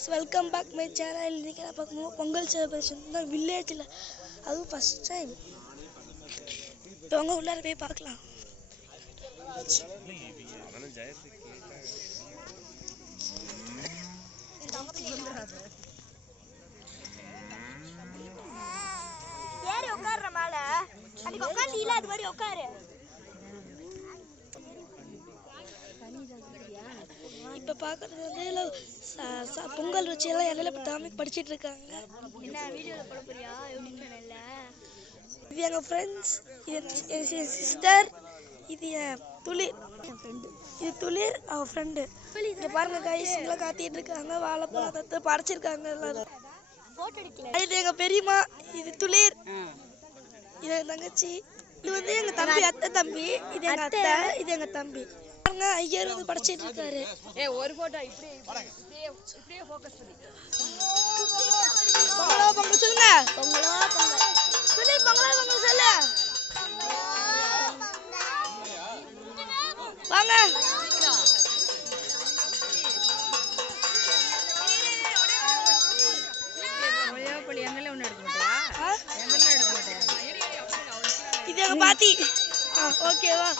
guys, welcome back my channel. இன்னைக்கு நான் பார்க்கும்போது பொங்கல் செலிப்ரேஷன் தான் வில்லேஜில், அதுவும் ஃபர்ஸ்ட் டைம். அவங்க உள்ளார போய் பார்க்கலாம். ஏறி உட்கார்ற மேல அதுக்கு உட்கார்ந்து இல்ல அது மாதிரி உட்காரு. இப்போ பார்க்குறது வந்து பொங்கல் வச்சு எல்லாம் இடையில டாமிக் படிச்சுட்டு இருக்காங்க. என்ன வீடியோவில் போட போறியா யூடியூப் சேனல்ல? இது எங்கள் ஃப்ரெண்ட்ஸ், இது என் சிஸ்டர், இது என் துளிர், இது துளிர் அவன் ஃப்ரெண்டு. இங்கே பாருங்க கைஸ், இங்கெல்லாம் காத்திட்டு இருக்காங்க. வாழைப்பழம் தத்து படைச்சிருக்காங்க எல்லாரும். இது எங்கள் பெரியம்மா, இது துளிர், இது என் தங்கச்சி, இது வந்து எங்கள் தம்பி, அத்தை தம்பி, இது எங்கள் அத்தை, இது எங்கள் தம்பி. ஐயர் வந்து படைச்சிட்டு இருக்காரு. ஒரு போட்டோ இப்படியே ஃபோக்கஸ் பண்ணி பொங்கலோ பொங்கல் சொல்லுங்க. பொங்கலோ பொங்கல் துளிர் பொங்கலோ பொங்கல் சொல்லு. வாங்க இது எங்க பாத்தி. ஓகேவா?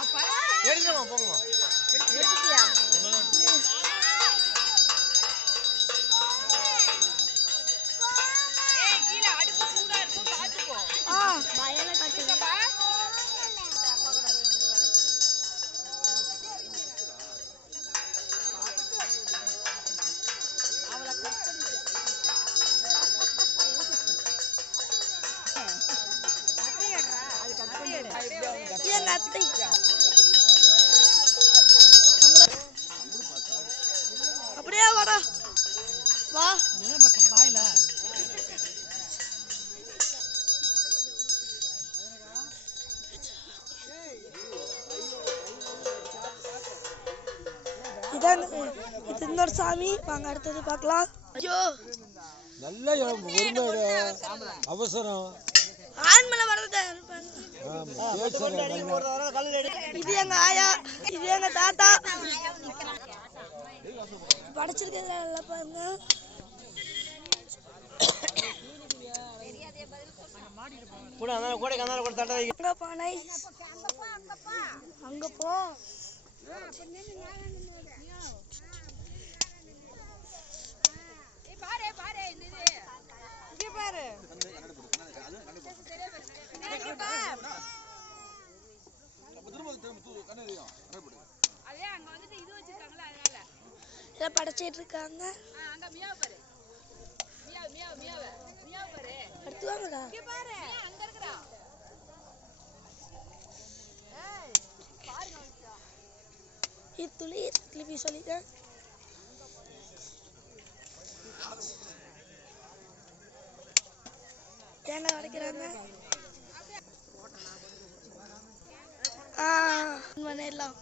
எங்க அத்தை அப்படியே வாடா வா. இதான் இது இன்னொரு சாமி. வாங்க அடுத்தது பார்க்கலாம். ஐயோ நல்ல அவசரம். ஆண்மலை வரத. இது எங்க ஆயா, இது எங்க தாத்தா. படைச்சிருக்கிறது நல்லா பாருங்க. அங்க பானை, அங்க போ. படைச்சிட்டு இருக்காங்க. அடுத்து வாங்கடா. இது துளி திருப்பி சொல்லிட்டேன். தேங்காய் உடைக்கிறாங்க. பண்ணிடலாம்.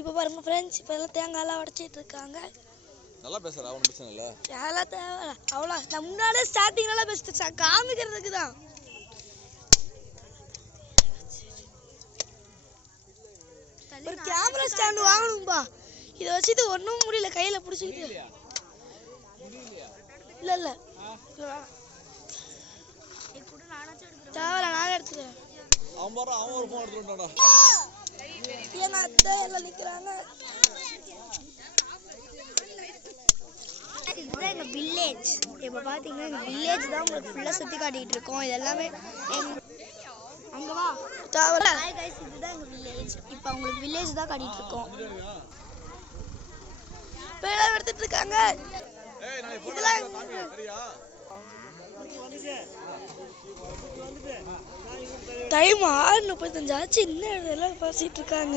இப்போ பாருங்க ஃப்ரெண்ட்ஸ், இப்போ எல்லாம் தேங்காயெல்லாம் உடைச்சிட்டு இருக்காங்க. நல்லா பேசுறா, ஒன்றும் பிரச்சனை இல்லை. எல்லாம் தேவை அவ்வளோ. நான் முன்னாடியே ஸ்டார்டிங்லாம் பேசிட்டு காமிக்கிறதுக்கு தான். ஒரு கேமரா ஸ்டாண்ட் வாங்கணும்பா. இதை வச்சுட்டு ஒன்றும் முடியல, கையில் பிடிச்சிக்கிட்டு. இல்லை இல்லை தேவை, நானே எடுத்துக்கிறேன். எங்க அத்தை எல்லாம் நிற்கிறாங்க. இதுதான் எங்க வில்லேஜ். இப்போ பார்த்தீங்கன்னா எங்க வில்லேஜ் தான் உங்களுக்கு ஃபுல்லாக சுற்றி காட்டிகிட்டு இருக்கோம். இது எல்லாமே அங்கே வா தேவை. ஹாய் கைஸ், இதுதான் எங்க வில்லேஜ். இப்போ உங்களுக்கு வில்லேஜ் தான் காட்டிகிட்டு இருக்கோம். பேலாம் எடுத்துட்டு இருக்காங்க. இதெல்லாம் டைம் 6:35 ஆச்சு. இன்னும் இதெல்லாம் பேசிட்டு இருக்காங்க.